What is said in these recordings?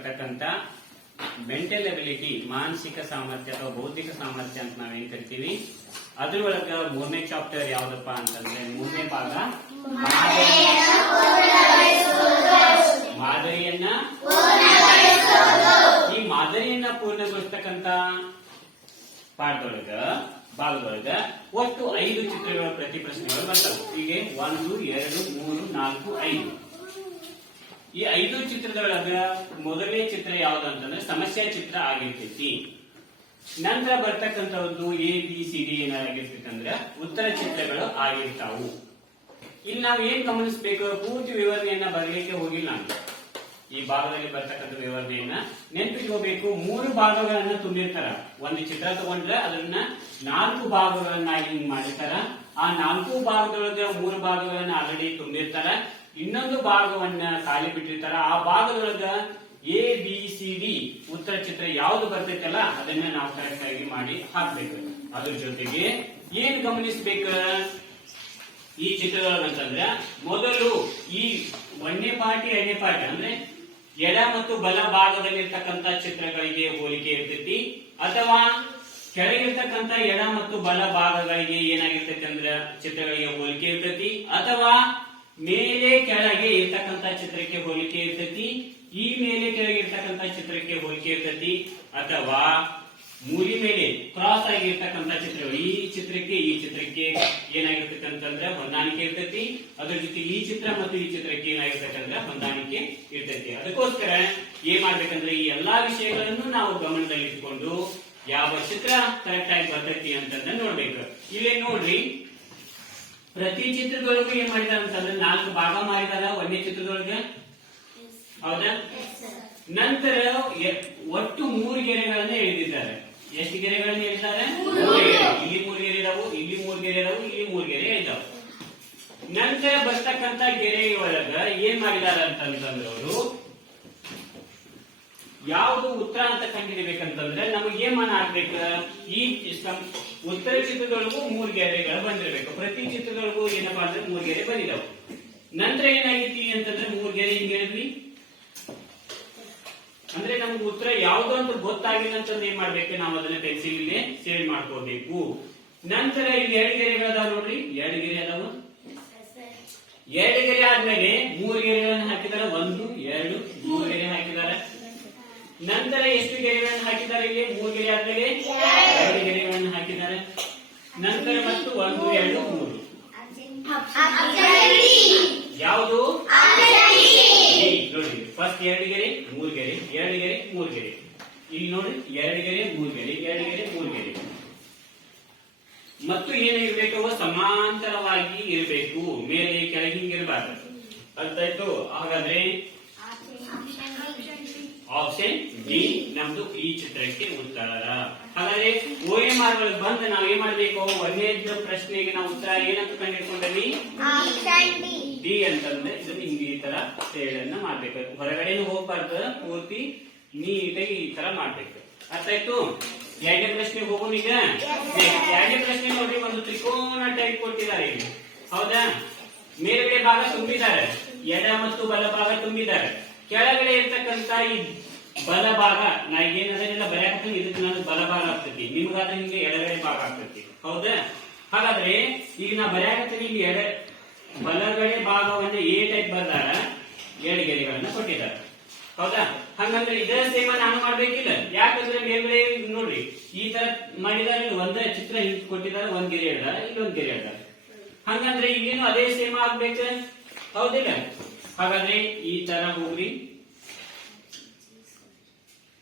ಬರ್ತಕ್ಕಂತ mental ability ಮಾನಸಿಕ ಸಾಮರ್ಥ್ಯ ಅಥವಾ ಬೌದ್ಧಿಕ ಸಾಮರ್ಥ್ಯ ಅಂತ ನಾವೇನ್ ಕರಿತೀವಿ? ಅದ್ರೊಳಗ ಮೂರನೇ ಚಾಪ್ಟರ್ ಯಾವ್ದಪ್ಪ ಅಂತಂದ್ರೆ ಮೂರನೇ ಭಾಗ ಮಾದರಿಯನ್ನ ಈ ಮಾದರಿಯನ್ನ ಪೂರ್ಣಗೊಳಿಸ್ತಕ್ಕಂತ ಪಾಠದೊಳಗ, ಭಾಗದೊಳಗ ಒಟ್ಟು ಐದು ಚಿತ್ರಗಳ ಪ್ರತಿ ಪ್ರಶ್ನೆಗಳು ಬರ್ತವೆ. ಹೀಗೆ ಒಂದು, ಎರಡು, ಮೂರು, ನಾಲ್ಕು, ಐದು. ಈ ಐದು ಚಿತ್ರದೊಳಗ ಮೊದಲನೇ ಚಿತ್ರ ಯಾವ್ದು ಅಂತಂದ್ರೆ ಸಮಸ್ಯೆ ಚಿತ್ರ ಆಗಿರ್ತೈತಿ. ನಂತರ ಬರ್ತಕ್ಕಂಥದ್ದು ಎ ಬಿ ಸಿ ಡಿ ಏನಾಗಿರ್ತೈತಂದ್ರೆ ಉತ್ತರ ಚಿತ್ರಗಳು ಆಗಿರ್ತಾವು. ಇಲ್ಲಿ ನಾವು ಏನ್ ಗಮನಿಸಬೇಕು? ಪೂರ್ತಿ ವಿವರಣೆಯನ್ನ ಬರಲಿಕ್ಕೆ ಹೋಗಿಲ್ಲ ನಾನು. ಈ ಭಾಗದಲ್ಲಿ ಬರ್ತಕ್ಕಂಥ ವಿವರಣೆಯನ್ನ ನೆನಪಿಟ್ಕೋಬೇಕು ಮೂರು ಭಾಗಗಳನ್ನ ತುಂಬಿರ್ತಾರ. ಒಂದು ಚಿತ್ರ ತಗೊಂಡ್ರೆ ಅದನ್ನ ನಾಲ್ಕು ಭಾಗಗಳನ್ನಾಗಿ ಮಾಡಿರ್ತಾರ. ಆ ನಾಲ್ಕು ಭಾಗದೊಳಗೆ ಮೂರು ಭಾಗಗಳನ್ನ ಆಲ್ರೆಡಿ ತುಂಬಿರ್ತಾರ. ಇನ್ನೊಂದು ಭಾಗವನ್ನ ಖಾಲಿ ಬಿಟ್ಟಿರ್ತಾರ. ಆ ಭಾಗದೊಳಗ ಎ ಬಿ ಸಿ ಡಿ ಉತ್ತರ ಚಿತ್ರ ಯಾವ್ದು ಬರ್ತೈತಲ್ಲ ಅದನ್ನ ನಾವು ಕರೆಕ್ಟ್ ಆಗಿ ಮಾಡಿ ಹಾಕ್ಬೇಕು. ಅದ್ರ ಜೊತೆಗೆ ಏನ್ ಗಮನಿಸ್ಬೇಕ? ಈ ಚಿತ್ರದೊಳಗಂತಂದ್ರೆ ಮೊದಲು ಈ ಒಂದನೇ ಪಾಠಿ ಎರಡನೇ ಪಾಟಿ ಅಂದ್ರೆ ಎಡ ಮತ್ತು ಬಲ ಭಾಗದಲ್ಲಿರ್ತಕ್ಕಂಥ ಚಿತ್ರಗಳಿಗೆ ಹೋಲಿಕೆ ಇರ್ತೈತಿ. ಅಥವಾ ಕೆಳಗಿರ್ತಕ್ಕಂಥ ಎಡ ಮತ್ತು ಬಲ ಭಾಗಗಳಿಗೆ ಏನಾಗಿರ್ತೈತಿ ಅಂದ್ರೆ ಚಿತ್ರಗಳಿಗೆ ಹೋಲಿಕೆ ಇರ್ತೈತಿ. ಅಥವಾ ಮೇಲೆ ಕೆಳಗೆ ಇರ್ತಕ್ಕಂತ ಚಿತ್ರಕ್ಕೆ ಹೋಲಿಕೆ ಇರ್ತತಿ, ಈ ಮೇಲೆ ಕೆಳಗೆ ಇರ್ತಕ್ಕಂತ ಚಿತ್ರಕ್ಕೆ ಹೋಲಿಕೆ ಇರ್ತತಿ, ಅಥವಾ ಮೂಲಿ ಮೇಲೆ ಕ್ರಾಸ್ ಆಗಿರ್ತಕ್ಕಂತ ಚಿತ್ರಗಳು, ಈ ಚಿತ್ರಕ್ಕೆ ಈ ಚಿತ್ರಕ್ಕೆ ಏನಾಗಿರ್ತಕ್ಕಂತಂದ್ರೆ ಅಂತಂದ್ರೆ ಹೊಂದಾಣಿಕೆ ಇರ್ತೈತಿ, ಅದ್ರ ಜೊತೆಗೆ ಈ ಚಿತ್ರ ಮತ್ತು ಈ ಚಿತ್ರಕ್ಕೆ ಏನಾಗಿರ್ತಕ್ಕಂದ್ರೆ ಹೊಂದಾಣಿಕೆ ಇರ್ತೈತಿ. ಅದಕ್ಕೋಸ್ಕರ ಏನ್ ಮಾಡ್ಬೇಕಂದ್ರೆ, ಈ ಎಲ್ಲಾ ವಿಷಯಗಳನ್ನು ನಾವು ಗಮನದಲ್ಲಿ ಇಟ್ಕೊಂಡು ಯಾವ ಚಿತ್ರ ಕರೆಕ್ಟ್ ಆಗಿ ಬರ್ತೈತಿ ಅಂತಂದ್ರೆ ನೋಡ್ಬೇಕು. ಇಲ್ಲೇ ನೋಡ್ರಿ ಪ್ರತಿ ಚಿತ್ರದೊಳಗೂ ಏನ್ ಮಾಡಿದಾರೆ ಅಂತಂದ್ರೆ ನಾಲ್ಕು ಭಾಗ ಮಾಡಿದಾರ, ಒಂದೇ ಚಿತ್ರದೊಳಗೆ? ಹೌದಾ? ನಂತರ ಒಟ್ಟು ಮೂರು ಗೆರೆಗಳನ್ನ ಎಳೆದಿದ್ದಾರೆ. ಎಷ್ಟು ಗೆರೆಗಳನ್ನ ಗೆರೆ. ಇಲ್ಲಿ ಮೂರು ಗೆರೆ ಇದಾವು, ಇಲ್ಲಿ ಮೂರು ಗೆರೆ ಇದಾವು, ಇಲ್ಲಿ ಮೂರು ಗೆರೆ ಇದಾವು. ನಂತರ ಬರ್ತಕ್ಕಂತ ಗೆರೆ ಒಳಗ ಏನ್ ಮಾಡಿದಾರೆ ಅಂತಂದ್ರೆ ಅವರು, ಯಾವುದು ಉತ್ತರ ಅಂತ ಕಂಡಿಡಿಬೇಕಂತಂದ್ರೆ ನಮಗೆ ಏನ್ ಮಾನ ಆಗ್ಬೇಕು? ಈ ಉತ್ತರ ಚಿತ್ರದೊಳಗೂ ಮೂರು ಗೆರೆಗಳು ಬಂದಿರಬೇಕು. ಪ್ರತಿ ಚಿತ್ರದೊಳಗೂ ಏನಪ್ಪ ಅಂದ್ರೆ ಮೂರು ಗೆರೆ ಬಂದಿದಾವೆ. ನಂತರ ಏನಾಗೈತಿ ಅಂತಂದ್ರೆ ಮೂರು ಗೆರೆ ಹಿಂಗ್ ಹೇಳಿದ್ವಿ? ಅಂದ್ರೆ ನಮ್ಗೆ ಉತ್ತರ ಯಾವ್ದು ಅಂತ ಗೊತ್ತಾಗಿಲ್ಲ ಅಂತಂದ್ರೆ ಏನ್ ಮಾಡ್ಬೇಕು? ನಾವು ಅದನ್ನ ಪೆನ್ಸಿಲ್ ಇಲ್ಲಿ ಸೇವ್ ಮಾಡ್ಕೋಬೇಕು. ನಂತರ ಇಲ್ಲಿ ಎರಡು ಗೆರೆಗಳದಾವ ನೋಡ್ರಿ. ಎರಡು ಗೆರೆ ಅದಾವ. ಎರಡು ಗೆರೆ ಆದ್ಮೇಲೆ ಮೂರು ಗೆರೆಗಳನ್ನ ಹಾಕಿದಾರೆ. ಒಂದು, ಎರಡು, ಮೂರು ಗೆರೆ ಹಾಕಿದ್ದಾರೆ ನಂತರ ಎಷ್ಟು ಗೆರೆಗಳನ್ನು ಹಾಕಿದ್ದಾರೆ ಇಲ್ಲಿ? ಮೂರು ಗೆರೆ ಆದ್ಮೇಲೆ ಎರಡು. ಗೆರೆಗಳನ್ನು ಹಾಕಿದ್ದಾರೆ. ನಂತರ ಮತ್ತು ಒಂದು ಎರಡು ಮೂರು. ಯಾವುದು? ನೋಡಿ ಫಸ್ಟ್ ಎರಡು ಗೆರೆ ಮೂರು ಗೆರೆ ಎರಡು ಗೆರೆ ಮೂರು ಗೆರೆ. ಇಲ್ಲಿ ನೋಡಿ ಎರಡು ಗೆರೆ ಮೂರು ಗೆರೆ ಎರಡು ಗೆರೆ ಮೂರು ಗೆರೆ. ಮತ್ತು ಏನಿರ್ಬೇಕು ಸಮಾಂತರವಾಗಿ ಇರಬೇಕು. ಮೇಲೆ ಕೆಳಗಿಂಗಿರಬಾರ್ದು ಅರ್ಥ ಆಯ್ತು ಹಾಗಾದ್ರೆ ಆಪ್ಷನ್ ಬಿ ನಮ್ದು ಈ ಚಿತ್ರಕ್ಕೆ ಉತ್ತರ. ಹಾಗಾದ್ರೆ ಓ ಎಂ ಆರ್ಗಳು ಬಂದು ನಾವ್ ಏನ್ ಮಾಡ್ಬೇಕು? ಒಂದನೇದು ಪ್ರಶ್ನೆಗೆ ನಾವು ಉತ್ತರ ಏನಂತ ಕಂಡಿಡ್ಕೊಂಡ್ರಿ ಡಿ ಅಂತಂದ್ರೆ ಇದನ್ನ ನಿಮ್ಗೆ ಈ ತರ ಸೇಡನ್ನ ಮಾಡ್ಬೇಕು. ಹೊರಗಡೆನು ಹೋಗ್ಬಾರ್ದು ಪೂರ್ತಿ ನೀಟಾಗಿ ಈ ತರ ಮಾಡ್ಬೇಕು. ಅರ್ಥ ಆಯ್ತು? ಎರಡನೇ ಪ್ರಶ್ನೆಗೆ ಹೋಗೋಣ ಈಗ? ಎರಡನೇ ಪ್ರಶ್ನೆ ನೋಡಿ ಒಂದು ತ್ರಿಕೋನ ಟೈಪ್ ಕೊಟ್ಟಿದ್ದಾರೆ ಹೌದಾ? ಮೇಲ್ಗಡೆ ಭಾಗ ತುಂಬಿದ್ದಾರೆ. ಎಡ ಮತ್ತು ಬಲ ಭಾಗ ತುಂಬಿದ್ದಾರೆ. ಕೆಳಗಡೆ ಇರ್ತಕ್ಕಂತ ಈ ಬಲ ಭಾಗ ನಾ ಏನದನ್ನೆಲ್ಲ ಬರೆಯಕ್ಕೆ ಇದಕ್ಕೆ ನಾನು ಬಲಭಾಗ ಆಗ್ತೈತಿ. ನಿಮ್ಗಾದ್ರೆ ನಿಮ್ಗೆ ಎಡಗಡೆ ಭಾಗ ಆಗ್ತೈತಿ. ಹೌದಾ? ಹಾಗಾದ್ರೆ ಈಗ ನಾ ಬರೆಯಕತ್ತೀನಿ, ಇಲ್ಲಿ ಎಡ ಬಲಗಡೆ ಭಾಗವನ್ನ ಏ ಟೈಪ್ ಬರ್ದಾರ ಎರಡು ಗೆರೆಗಳನ್ನ ಕೊಟ್ಟಿದ್ದಾರೆ. ಹೌದಾ? ಹಂಗಂದ್ರೆ ಇದರ ಸೇಮ ನಾನು ಮಾಡ್ಬೇಕಿಲ್ಲ. ಯಾಕಂದ್ರೆ ಮೇಲ್ಗಡೆ ನೋಡ್ರಿ, ಈ ತರ ಮಾಡಿದಾರೆ, ಒಂದೇ ಚಿತ್ರ ಹಿಂಗ್ ಕೊಟ್ಟಿದ್ದಾರೆ, ಒಂದ್ ಗೆರೆ ಹೇಳ್ದಾರ ಇಲ್ಲಿ ಒಂದ್ ಗೆರೆ ಹೇಳ್ದಾರ. ಹಂಗಂದ್ರೆ ಈಗೇನು ಅದೇ ಸೇಮ ಆಗ್ಬೇಕ? ಹೌದಿಲ್ಲ. ಹಾಗಾದ್ರೆ ಈ ತರ ಹೋಗ್ರಿ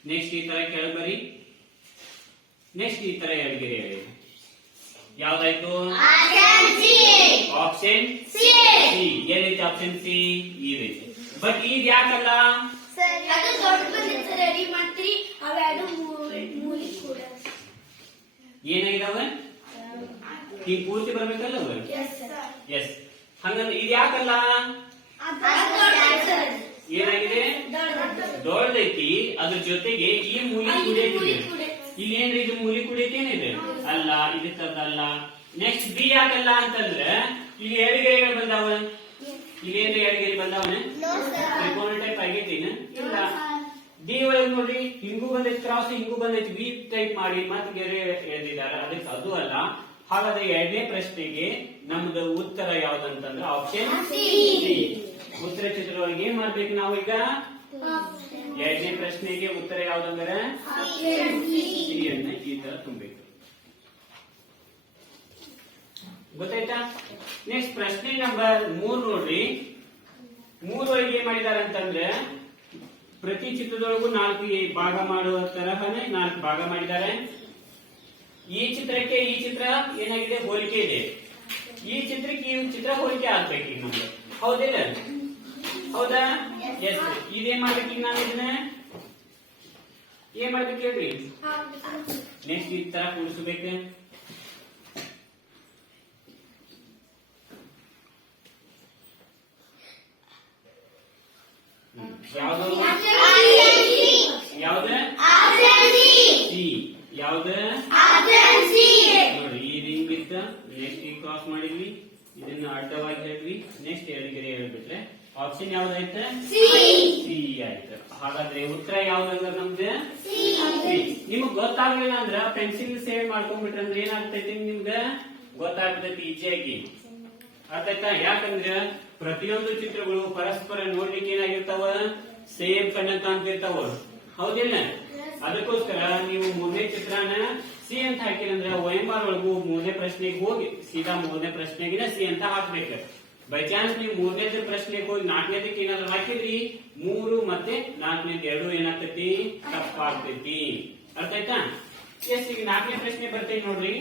ನೆಕ್ಸ್ಟ್ ಈ ತರ ಕೆಳಗ್ ಬರ್ರಿ ನೆಕ್ಸ್ಟ್ ಈ ತರ ಎರಡು ಗೆರೆ ಹೇಳಿ ಯಾವ್ದಾಯ್ತು ಆಪ್ಷನ್ ಸಿ ಏನೈತಿ ಆಪ್ಷನ್ ಸಿ ಈ ರೀತಿ ಬಟ್ ಈಗ ಯಾಕಲ್ಲ? ಅದು ದೊಡ್ಡ ಬಂದಿತ್ತು ರೆಡಿ ಮಾಡ್ತೀರಿ? ಅವೆರಡು ಮೂಲಿ ಕೂಡ. ಏನಾಗಿದಾವ? ಈಗ ಪೂರ್ತಿ ಬರ್ಬೇಕಲ್ಲ ಅವ? ಎಸ್ ಹಂಗಂದ್ರೆ ಇದು ಯಾಕಲ್ಲ? ಏನಾಗಿದೆ? ದೊಡ್ಡದೈತಿ. ಅದ್ರ ಜೊತೆಗೆ ಈ ಮೂಲಿ ಕುಡಿಯಕ್ಕೆ ಇಲ್ಲಿ ಏನ್ರಿ ಇದು ಮೂಲಿ ಕುಡಿಯಕ್ಕೆ ಏನಿದೆ? ಅಲ್ಲ ಇದಕ್ಕದಲ್ಲ ನೆಕ್ಸ್ಟ್ ಬಿ ಯಾಕಲ್ಲ ಅಂತಂದ್ರೆ ಇಲ್ಲಿ ಎರಡು ಗೆರೆಗಳು ಬಂದಾವ ಇಲ್ಲೇನು ಎರಡು ಗೆರೆ ಬಂದವನೆ ತ್ರಿಕೋನ ಟೈಪ್ ಆಗೈತಿ? ಇಲ್ಲ ಡಿ ಒಳಗೆ ನೋಡ್ರಿ. ಹಿಂಗೂ ಬಂದೈತಿ ಕ್ರಾಸ್ ಹಿಂಗೂ ಬಂದೈತಿ. ಬಿ ಟೈಪ್ ಮಾಡಿ ಮತ್ತೆ ಗೆರೆ ಎಳೆದಿದ್ದಾರೆ. ಅದಕ್ಕೆ ಅದು ಅಲ್ಲ. ಹಾಗಾದ್ರೆ ಎರಡನೇ ಪ್ರಶ್ನೆಗೆ ನಮ್ದು ಉತ್ತರ ಯಾವ್ದಂತಂದ್ರೆ ಆಪ್ಷನ್ C. ಉತ್ತರ ಚಿತ್ರದೊಳಗೆ ಏನ್ ಮಾಡ್ಬೇಕು ನಾವು ಈಗ? ಎರಡನೇ ಪ್ರಶ್ನೆಗೆ ಉತ್ತರ ಯಾವ್ದಂದ್ರೆ? ಸಿಹಿಯನ್ನ ಈ ತರ ತುಂಬಬೇಕು. ಗೊತ್ತಾಯ್ತಾ? ನೆಕ್ಸ್ಟ್ ಪ್ರಶ್ನೆ ನಂಬರ್ ಮೂರ್ ನೋಡ್ರಿ. ಮೂರ್ ಒಳಗೆ ಏನ್ ಮಾಡಿದಾರೆ ಅಂತಂದ್ರೆ ಪ್ರತಿ ಚಿತ್ರದೊಳಗೂ ನಾಲ್ಕು ಭಾಗ ಮಾಡುವ ತರಹನೇ ನಾಲ್ಕು ಭಾಗ ಮಾಡಿದ್ದಾರೆ. ಈ ಚಿತ್ರಕ್ಕೆ ಈ ಚಿತ್ರ ಏನಾಗಿದೆ? ಹೋಲಿಕೆ ಇದೆ. ಈ ಚಿತ್ರಕ್ಕೆ ಈ ಚಿತ್ರ ಹೋಲಿಕೆ ಆಗ್ಬೇಕು ಈಗ ನಮ್ಗೆ. ಹೌದಿಲ್ಲ ಹೌದಾ? ಎಸ್ ಇದೇನ್ ಮಾಡ್ಬೇಕು ಈಗ ನಾನು ಇದನ್ನ? ಏನ್ ಮಾಡ್ಬೇಕು ಹೇಳ್ರಿ? ನೆಕ್ಸ್ಟ್ ಈ ತರ ಕೂಡಿಸ್ಬೇಕು. ನಿಮಗ್ ಗೊತ್ತಾಗ್ಲಿಲ್ಲ ಅಂದ್ರ ಪೆನ್ಸಿಲ್ ಸೇವ್ ಮಾಡ್ಕೊಂಡ್ಬಿಟ್ರೆ ಅಂದ್ರೆ ಏನಾಗ್ತೈತಿ ನಿಮ್ಗೆ? ಗೊತ್ತಾಗ್ತೈತಿ ಈಜಿಯಾಗಿ ಆಯ್ತಾ ಯಾಕಂದ್ರ ಪ್ರತಿಯೊಂದು ಚಿತ್ರಗಳು ಪರಸ್ಪರ ನೋಡ್ಲಿಕ್ಕೆ ಏನಾಗಿರ್ತಾವ? ಸೇಮ್ ಕಣ್ಣ ಕಾಣ್ತಿರ್ತಾವ ಹೌದಿಲ್ಲ? ಅದಕ್ಕೋಸ್ಕರ ನೀವು ಮೂರನೇ ಚಿತ್ರನ ಸಿ ಅಂತ ಹಾಕಿರಂದ್ರ ಒಎಂಆರ್ ಒಳಗೂ ಮೂರನೇ ಪ್ರಶ್ನೆಗೆ ಹೋಗಿ, ಸೀದಾ ಮೂರನೇ ಪ್ರಶ್ನೆಗಿನ ಸಿ ಅಂತ ಹಾಕ್ಬೇಕು. ಬೈ ಚಾನ್ಸ್ ನೀವು ಮೂರನೇದ ಪ್ರಶ್ನೆ ಹೋಗಿ ನಾಲ್ಕನೇದಕ್ಕೆ ಏನಾದ್ರು ಹಾಕಿದ್ರಿ? ಮೂರು ಮತ್ತೆ ನಾಲ್ಕನೇದ ಎರಡು ಏನಾಗ್ತೈತಿ? ತಪ್ಪಾಗ್ತೈತಿ. ಅರ್ಥ ಆಯ್ತಾ? ಎಸ್ ಈಗ ನಾಲ್ಕನೇ ಪ್ರಶ್ನೆ ಬರ್ತೈತಿ ನೋಡ್ರಿ.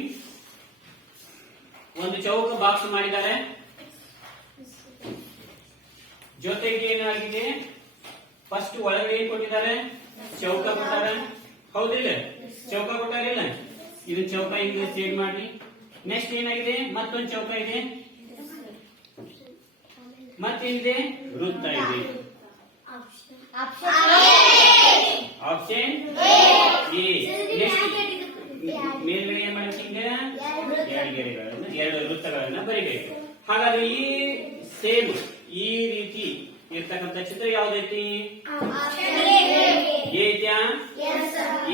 ಒಂದು ಚೌಕ ಬಾಕ್ಸ್ ಮಾಡಿದ್ದಾರೆ. ಜೊತೆಗೆ ಏನಾಗಿದೆ? ಫಸ್ಟ್ ಒಳಗಡೆ ಏನ್ ಕೊಟ್ಟಿದ್ದಾರೆ? ಚೌಕ ಕೊಟ್ಟಾರೆ. ಹೌದಿಲ್ಲ ಚೌಕ ಕೊಟ್ಟಾರಿಲ್ಲ ಇದು ಚೌಕ ಹಿಂಗೆ ಚೇಂಜ್ ಮಾಡಿ ನೆಕ್ಸ್ಟ್ ಏನಾಗಿದೆ? ಮತ್ತೊಂದು ಚೌಕ ಇದೆ. ಮತ್ತೇನಿದೆ ವೃತ್ತ ಇದೆ. ಆಪ್ಷನ್ ಎ ಮೇಲ್ಗಡೆ ಏನ್ ಮಾಡ್ಬೇಕು ಎರಡು ವೃತ್ತಗಳನ್ನು ಎರಡು ವೃತ್ತಗಳನ್ನ ಬರಿಬೇಕು. ಹಾಗಾದ್ರೆ ಈ ಸೇಮ್ ಈ ರೀತಿ ಇರ್ತಕ್ಕಂಥ ಚಿತ್ರ ಯಾವ್ದೈತಿ ಎ ಐತ್ಯಾ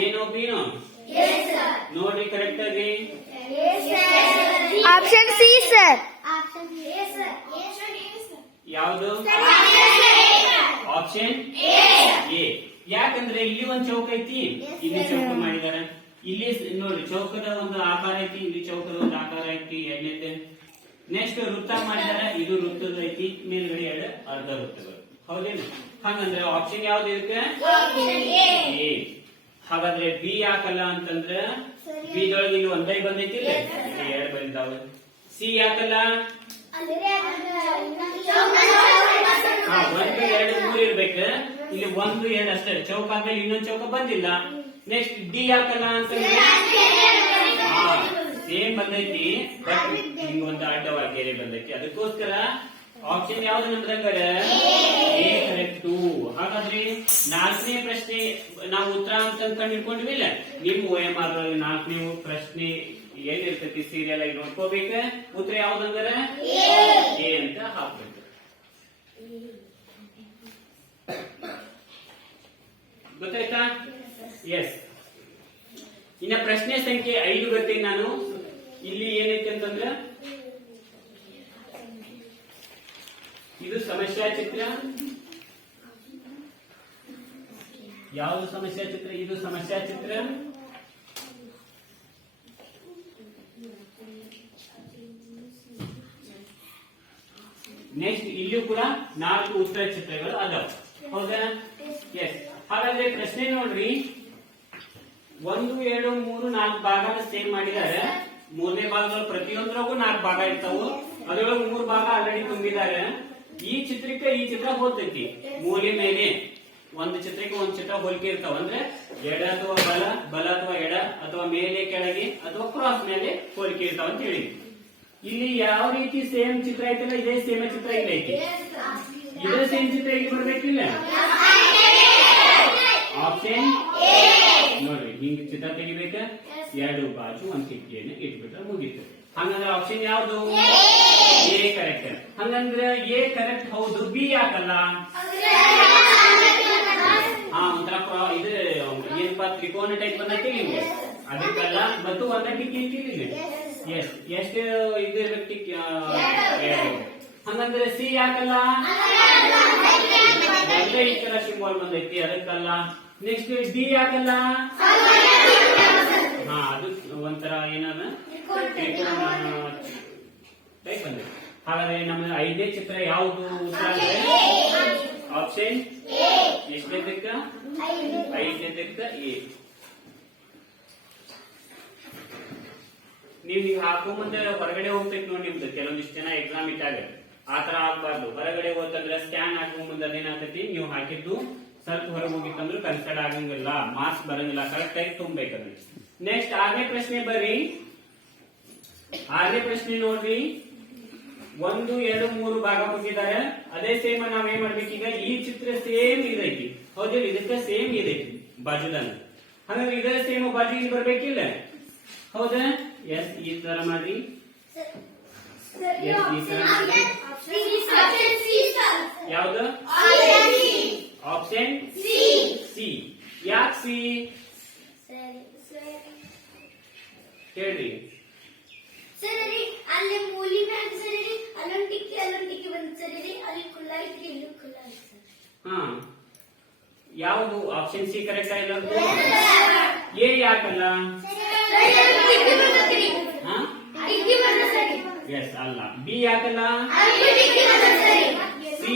ಏನೋ ಬೀನೋ ನೋಡ್ರಿ ಕರೆಕ್ಟ್ ಆಗಿ. Option C sir option A ಯಾಕಂದ್ರೆ ಇಲ್ಲಿ ಒಂದ್ ಚೌಕ ಐತಿ ಇಲ್ಲಿ ಚೌಕ ಮಾಡಿದಾರೆ. ಇಲ್ಲಿ ನೋಡಿ ನೋಡ್ರಿ ಚೌಕದ ಒಂದು ಆಕಾರ ಐತಿ ಇಲ್ಲಿ ಚೌಕದ ಒಂದು ಆಕಾರ ಐತಿ ಎರಡನೇದು ನೆಕ್ಸ್ಟ್ ವೃತ್ತ ಮಾಡಿದಾರ ಇದು ವೃತ್ತದ ಐತಿ ಮೇಲ್ಗಡೆ ಎರಡು ಅರ್ಧ ವೃತ್ತಗಳು. ಹೌದೇನು? ಹಂಗಂದ್ರೆ ಆಪ್ಷನ್ ಯಾವ್ದು ಇದಕ್ಕೆ ಎ ಹಾಗಾದ್ರೆ ಬಿ ಯಾಕಲ್ಲ ಅಂತಂದ್ರ ಬಿ ದೊಳಗೆ ಇಲ್ಲಿ ಒಂದೈ ಬಂದೈತಿ ಇಲ್ಲಿ? ಎರಡು ಬಂದಿದ್ದಾವೆ ಸಿ ಯಾಕಲ್ಲ? ಇರ್ಬೇಕು ಇಲ್ಲಿ ಒಂದು ಎರಡು ಅಷ್ಟೇ ಚೌಕ ಆದ್ಮೇಲೆ ಇನ್ನೊಂದು ಚೌಕ ಬಂದಿಲ್ಲ. ನೆಕ್ಸ್ಟ್ ಡಿ ಯಾಕಲ್ಲ ಅಂತಂದ್ರೆ ಸೇಮ್ ಬಂದೈತಿ. ಬಟ್ ಹಿಂಗ ಒಂದು ಅಡ್ಡವಾಗಿ ಗೆರೆ ಬಂದೈತಿ. ಅದಕ್ಕೋಸ್ಕರ ಆಪ್ಷನ್ ಯಾವ್ದು ನಮ್ದಂಗಾರೆ ಎ ಕರೆಕ್ಟು ಹಾಗಾದ್ರೆ ನಾಲ್ಕನೇ ಪ್ರಶ್ನೆ ನಾವು ಉತ್ತರ ಅಂತ ಕಂಡು ಹಿಡ್ಕೊಂಡಿವಿಲ್ಲ ನಿಮ್ ಓ ಎಂ ಆರ್ ನಾಲ್ಕನೇ ಪ್ರಶ್ನೆ ಏನಿರ್ತೈತಿ ಸೀರಿಯಲ್ ಆಗಿ ನೋಡ್ಕೋಬೇಕ. ಉತ್ತರ ಯಾವ್ದಂದ್ರೆ ಎ ಅಂತ ಹಾಕ್ಬೇಕು. ಗೊತ್ತಾಯ್ತಾ? ಎಸ್ ಇನ್ನ ಪ್ರಶ್ನೆ ಸಂಖ್ಯೆ ಐದು ಬರ್ತೀನಿ ನಾನು. ಇಲ್ಲಿ ಏನೈತೆ ಅಂತಂದ್ರೆ? ಇದು ಸಮಸ್ಯಾ ಚಿತ್ರ ಯಾವುದು ಸಮಸ್ಯಾ ಚಿತ್ರ ಇದು ಸಮಸ್ಯಾ ಚಿತ್ರ ನೆಕ್ಸ್ಟ್ ಇಲ್ಲಿಯೂ ಕೂಡ ನಾಲ್ಕು ಉತ್ತರ ಚಿತ್ರಗಳು ಅದಾವ. ಹೌದಾ? ಎಸ್ ಹಾಗಾದ್ರೆ ಪ್ರಶ್ನೆ ನೋಡ್ರಿ. ಒಂದು ಎರಡು ಮೂರು ನಾಲ್ಕು ಭಾಗ ಸೇವ್ ಮಾಡಿದ್ದಾರೆ. ಮೂರನೇ ಭಾಗದಲ್ಲಿ ಪ್ರತಿಯೊಂದ್ರಾಗೂ ನಾಲ್ಕು ಭಾಗ ಇರ್ತಾವು. ಅದರೊಳಗೆ ಮೂರು ಭಾಗ ಆಲ್ರೆಡಿ ತುಂಬಿದ್ದಾರೆ. ಈ ಚಿತ್ರಕ್ಕೆ ಈ ಚಿತ್ರ ಹೋಲ್ತೈತಿ ಮೂಲೆ ಮೇಲೆ. ಒಂದು ಚಿತ್ರಕ್ಕೆ ಒಂದು ಚಿತ್ರ ಹೋಲಿಕೆ ಇರ್ತಾವ. ಅಂದ್ರೆ ಎಡ ಅಥವಾ ಬಲ ಬಲ ಅಥವಾ ಎಡ ಅಥವಾ ಮೇಲೆ ಕೆಳಗೆ ಅಥವಾ ಕ್ರಾಸ್ ಮೇಲೆ ಹೋಲಿಕೆ ಇರ್ತಾವ ಅಂತ ಹೇಳಿ. ಇಲ್ಲಿ ಯಾವ ರೀತಿ ಸೇಮ್ ಚಿತ್ರ ಐತಲ್ಲ ಇದೇ ಸೇಮ್ ಚಿತ್ರ ಇಲ್ಲ ಐತಿ. ಇದೇ ಸೇಮ್ ಚಿತ್ರ ಇಲ್ಲಿ ಬರ್ಬೇಕಿಲ್ಲ? ಆಪ್ಷನ್ ನೋಡಿ ಹಿಂಗ್ ಚಿತ್ರ ತೆಗಿಬೇಕ? ಎರಡು ಬಾಜು ಒಂದ್ ಕಿಟಕಿಯನ್ನು ಇಟ್ಬಿಟ್ರೆ ಮುಗೀತು. ಹಂಗಂದ್ರೆ ಆಪ್ಷನ್ ಯಾವ್ದು? ಎ ಕರೆಕ್ಟ್ ಹಂಗಂದ್ರೆ ಎ ಕರೆಕ್ಟ್ ಹೌದು ಬಿ ಯಾಕಲ್ಲ? ಹಾ ಒಂಥರ ಇದು ಏನಪ್ಪಾ ತ್ರಿಕೋನ ಟೈಪ್ ಬಂದೈತಿ ನಿಮ್ಗೆ ಅದಕ್ಕಲ್ಲ ಮತ್ತು ಒಂದ ಟಿಕ್ ಇಟ್ಟಿಲ್ಲ ಎಸ್ ಎಷ್ಟು ಇದು ಇರ್ಬೇಕು ಟಿಕ್ ಎರಡು. ಹಂಗಂದ್ರೆ ಸಿ ಯಾಕಲ್ಲ? ಒಂದೇ ಈ ತರ ಸಿಂಬಲ್ ಬಂದೈತಿ ಅದಕ್ಕಲ್ಲ. Next D ಯಾಕಲ್ಲ? ಹಾ, ಅದು ಒಂಥರ ಏನದ? ಟೈಪ್ ಬಂದೈತಿ ಹಾಗಾದ್ರೆ ನಮ್ಮ ಐದೇ ಚಿತ್ರ ಯಾವುದು? ಉತ್ತರ ಅಂದ್ರೆ ಆಪ್ಷನ್ ಎಷ್ಟನೇದಕ್ಕ ಐದನೇದಕ್ಕ ಎ ನೀವು ಈಗ ಹಾಕೋ ಮುಂದೆ ಹೊರಗಡೆ ಹೋಗ್ಬೇಕು ನೋಡಿ ನಿಮ್ದು. ಕೆಲವೊಂದಿಷ್ಟು ಜನ ಎಕ್ಸಾಮ್ ಇಟ್ಟಾಗ. ಆ ತರ ಆಗ್ಬಾರ್ದು. ಹೊರಗಡೆ ಹೋತಂದ್ರೆ ಸ್ಕ್ಯಾನ್ ಹಾಕೋ ಮುಂದೆ ಅದೇನಾಗ್ತೈತಿ? ನೀವು ಹಾಕಿದ್ದು ಸ್ವಲ್ಪ ಹೊರಗೆ ಹೋಗಿತ್ತಂದ್ರೆ ಕನ್ಸಿಡರ್ ಆಗಂಗಿಲ್ಲ ಮಾರ್ಕ್ಸ್ ಬರಂಗಿಲ್ಲ ಕರೆಕ್ಟ್ ಆಗಿ ತುಂಬಬೇಕದ್ರಿ ನೆಕ್ಸ್ಟ್ ಆರನೇ ಪ್ರಶ್ನೆ ಬರ್ರಿ. ಆರನೇ ಪ್ರಶ್ನೆ ನೋಡ್ರಿ. ಒಂದು, ಎರಡು, ಮೂರು ಭಾಗ ಕೊಟ್ಟಿದ್ದಾರೆ. ಅದೇ ಸೇಮ್ ನಾವ್ ಏನ್ ಮಾಡ್ಬೇಕೀಗ? ಈ ಚಿತ್ರ ಸೇಮ್ ಇದೈತಿ. ಹೌದಿಲ್ಲ ಇದಕ್ಕ ಸೇಮ್ ಇದೈತಿ. ಬಾಜುದನ್ನ ಹಾಗಾದ್ರೆ ಇದರ ಸೇಮ್ ಬಾಜು ಇಲ್ಲಿ ಬರ್ಬೇಕಿಲ್ಲ? ಹೌದಾ? ಎಸ್ ಈ ತರ ಮಾಡ್ರಿ. ಯಾವ್ದು ಆಪ್ಷನ್ ಸಿ ಯಾಕೆ ಸಿ ಹೇಳ್ರಿ ಸರಿ ಅಲ್ಲಿ ಮೂಲಿ ಮ್ಯಾಗ ಸರಿ ಅಲ್ಲೊಂದ್ ಟಿಕ್ಕಿ ಅಲ್ಲೊಂದ್ ಟಿಕ್ಕಿ ಬಂದ್ ಸರಿ ಅಲ್ಲಿ ಕುಲ್ಲ ಐತ್ರಿ ಇಲ್ಲಿ ಕುಲ್ಲ ಐತಿ ಹಾ ಯಾವುದು ಆಪ್ಷನ್ ಸಿ ಕರೆಕ್ಟ್ ಆಗಿಲ್ಲ ಎ ಯಾಕಲ್ಲ ಹಾ ಟಿಕ್ಕಿ ಬಂದ ಸರಿ ಎಸ್ ಅಲ್ಲ? ಬಿ ಯಾಕಲ್ಲ ಸಿ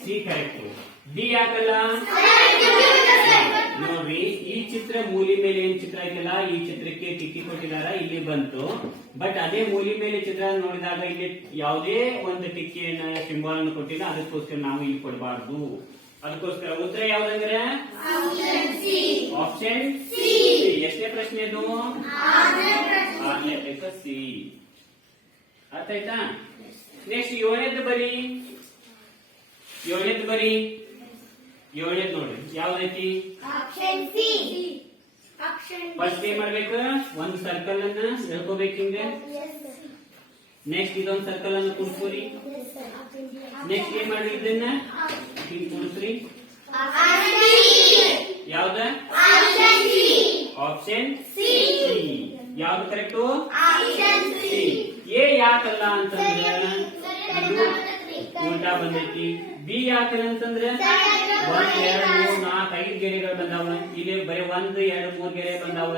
ಸಿ ಕರೆಕ್ಟ್ ಡಿ ಯಾಕಲ್ಲ ನೋಡ್ರಿ ಈ ಚಿತ್ರ ಮೂಲಿ ಮೇಲೆ ಏನ್ ಚಿತ್ರ ಐತಲ್ಲ ಈ ಚಿತ್ರಕ್ಕೆ ಟಿಕ್ಕಿ ಕೊಟ್ಟಿದಾರ ಇಲ್ಲಿ ಬಂತು. ಬಟ್ ಅದೇ ಮೂಲಿ ಮೇಲೆ ಚಿತ್ರ ನೋಡಿದಾಗ ಇಲ್ಲಿ ಯಾವುದೇ ಒಂದು ಟಿಕ್ಕಿಯನ್ನ ಸಿಂಬಲ್ ಅನ್ನು ಕೊಟ್ಟಿಲ್ಲ ಅದಕ್ಕೋಸ್ಕರ ನಾವು ಇಲ್ಲಿ ಕೊಡಬಾರ್ದು. ಅದಕ್ಕೋಸ್ಕರ ಉತ್ತರ ಯಾವ್ದಂದ್ರೆ? Option C. ಎಷ್ಟೇ ಪ್ರಶ್ನೆ. ಇದು ಆರನೇ ಲೆಕ್ಕ ಸಿ. ಅರ್ಥ ಆಯ್ತಾ? ನೆಕ್ಸ್ಟ್ ಏಳನೇದ್ದು ಬರಿ. ಏಳನೇದ್ದು ಬರಿ. ಏಳನೇದ್ ನೋಡ್ರಿ. ಯಾವ್ದೈತಿ ಫಸ್ಟ್ ಏನ್ ಮಾಡ್ಬೇಕು? ಒಂದು ಸರ್ಕಲ್ ಅನ್ನ ಹೇಳ್ಕೋಬೇಕು ಹಿಂಗೆ. ನೆಕ್ಸ್ಟ್ ಇದೊಂದು ಸರ್ಕಲ್ ಅನ್ನ ಕುಡ್ಕೋರಿ. ನೆಕ್ಸ್ಟ್ ಏನ್ ಮಾಡ್ರಿ ಇದನ್ನ? ಹಿಂಗ್ ಕುಡಿಸ್ರಿ ಯಾವ್ದ? ಆಪ್ಷನ್ ಸಿ ಯಾವ್ದು ಕರೆಕ್ಟು ಸಿ ಎ ಯಾಕಲ್ಲ ಅಂತಂದ್ರೆ? ಇದು ಉಲ್ಟಾ ಬಂದೈತಿ. ಬಿ ಯಾಕಲ್ಲ ಅಂತಂದ್ರೆ? ಒಂದ್ ಎರಡು ಮೂರ್ ನಾಲ್ಕು ಐದು ಗೆರೆಗಳು ಬಂದಾವ ಇಲ್ಲಿ ಬರೀ ಒಂದ್ ಎರಡು ಮೂರ್ ಗೆರೆ ಬಂದಾವ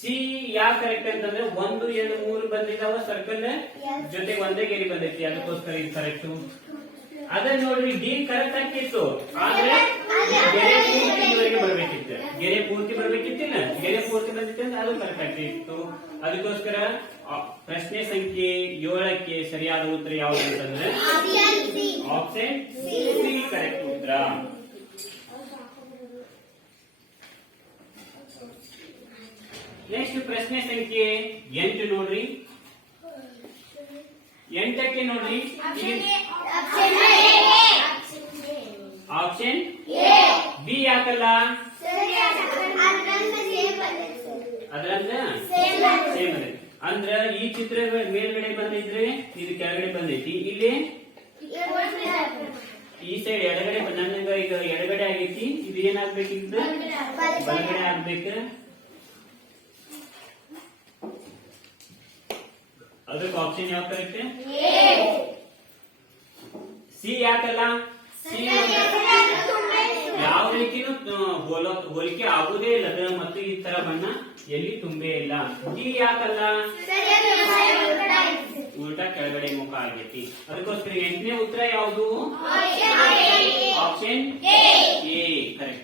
ಸಿ ಯಾ ಕರೆಕ್ಟ್ ಅಂತಂದ್ರೆ ಒಂದು ಎರಡು ಮೂರು ಬಂದಿದ್ದಾವ ಸರ್ಕಲ್ ಜೊತೆಗೆ ಒಂದೇ ಗೆರೆ ಬಂದೈತಿ ಅದಕ್ಕೋಸ್ಕರ ಇದು ಕರೆಕ್ಟ್ ಅದನ್ನ ನೋಡ್ರಿ ಡಿ ಕರೆಕ್ಟ್ ಆಗ್ತಿತ್ತು. ಆದ್ರೆ ಗೆರೆ ಪೂರ್ತಿ ಇಲ್ಲಿವರೆಗೆ ಬರ್ಬೇಕಿತ್ತು. ಗೆರೆ ಪೂರ್ತಿ ಬರ್ಬೇಕಿತ್ತಿಲ್ಲ. ಗೆರೆ ಪೂರ್ತಿ ಬಂದಿತ್ತು ಅಂದ್ರೆ ಅದು ಕರೆಕ್ಟ್ ಆಗ್ತಿತ್ತು. ಅದಕ್ಕೋಸ್ಕರ ಪ್ರಶ್ನೆ ಸಂಖ್ಯೆ ಏಳಕ್ಕೆ ಸರಿಯಾದ ಉತ್ತರ ಯಾವುದು ಅಂತಂದ್ರೆ ಆಪ್ಷನ್ ಸಿ ಕರೆಕ್ಟ್ ಉತ್ತರ. ನೆಕ್ಸ್ಟ್ ಪ್ರಶ್ನೆ ಸಂಖ್ಯೆ? ಎಂಟು ನೋಡ್ರಿ. ಎಂಟಕ್ಕೆ ನೋಡ್ರಿ. ಆಪ್ಷನ್ ಬಿ ಯಾಕಲ್ಲ? ಅದ್ರಂದ ಸೇಮ್ ಅದೇ ಅಂದ್ರ ಈ ಚಿತ್ರ ಮೇಲ್ಗಡೆ ಬಂದಿದ್ರೆ ಇದು ಕೆಳಗಡೆ ಬಂದೈತಿ. ಇಲ್ಲಿ ಈ ಸೈಡ್ ಎಡಗಡೆ ಬಂದಂಗ ಈಗ ಎಡಗಡೆ ಆಗೈತಿ. ಇದು ಏನಾಗ್ಬೇಕಿತ್ತು ಬಲಗಡೆ ಆಗ್ಬೇಕು. ಅದಕ್ಕೆ ಆಪ್ಷನ್ ಯಾವ ಕರೆಕ್ಟ್ ಸಿ ಯಾಕಲ್ಲ? ಸಿ ಯಾವ ರೀತಿನೂ ಹೋಲಿಕೆ ಆಗುದೇ ಇಲ್ಲ. ಅದು ಮತ್ತು ಈ ತರ ಬಣ್ಣ ಎಲ್ಲಿ ತುಂಬೇ ಇಲ್ಲ. ಡಿ ಯಾಕಲ್ಲ? ಉಲ್ಟಾ ಕೆಳಗಡೆ ಮುಖ ಆಗೈತಿ. ಅದಕ್ಕೋಸ್ಕರ ಎಂಟನೇ ಉತ್ತರ ಯಾವುದು? ಆಪ್ಷನ್ ಎ ಕರೆಕ್ಟ್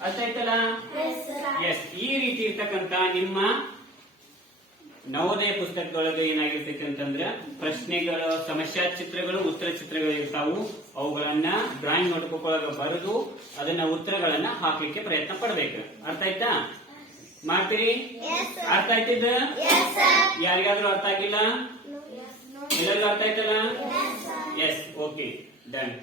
ಅರ್ಥ ಆಯ್ತಲ್ಲ ಎಸ್ ಈ ರೀತಿ ಇರ್ತಕ್ಕಂತ ನಿಮ್ಮ ನವೋದಯ ಪುಸ್ತಕದೊಳಗೆ ಏನಾಗಿರ್ತೈತಿ ಅಂತಂದ್ರೆ ಪ್ರಶ್ನೆಗಳು ಸಮಸ್ಯಾ ಚಿತ್ರಗಳು ಉತ್ತರ ಚಿತ್ರಗಳು ಇರ್ತಾವು ಅವುಗಳನ್ನ ಡ್ರಾಯಿಂಗ್ ನೋಟ್ಬುಕ್ ಒಳಗೆ ಬರೆದು ಅದನ್ನ ಉತ್ತರಗಳನ್ನ ಹಾಕ್ಲಿಕ್ಕೆ ಪ್ರಯತ್ನ ಪಡ್ಬೇಕು. ಅರ್ಥ ಆಯ್ತಾ? ಮಾಡ್ತೀರಿ? ಅರ್ಥ ಆಯ್ತಿದ್ದ? ಯಾರಿಗಾದ್ರೂ ಅರ್ಥ ಆಗಿಲ್ಲ? ಎಲ್ಲರಿಗೂ ಅರ್ಥ ಆಯ್ತಲ್ಲ? Yes okay done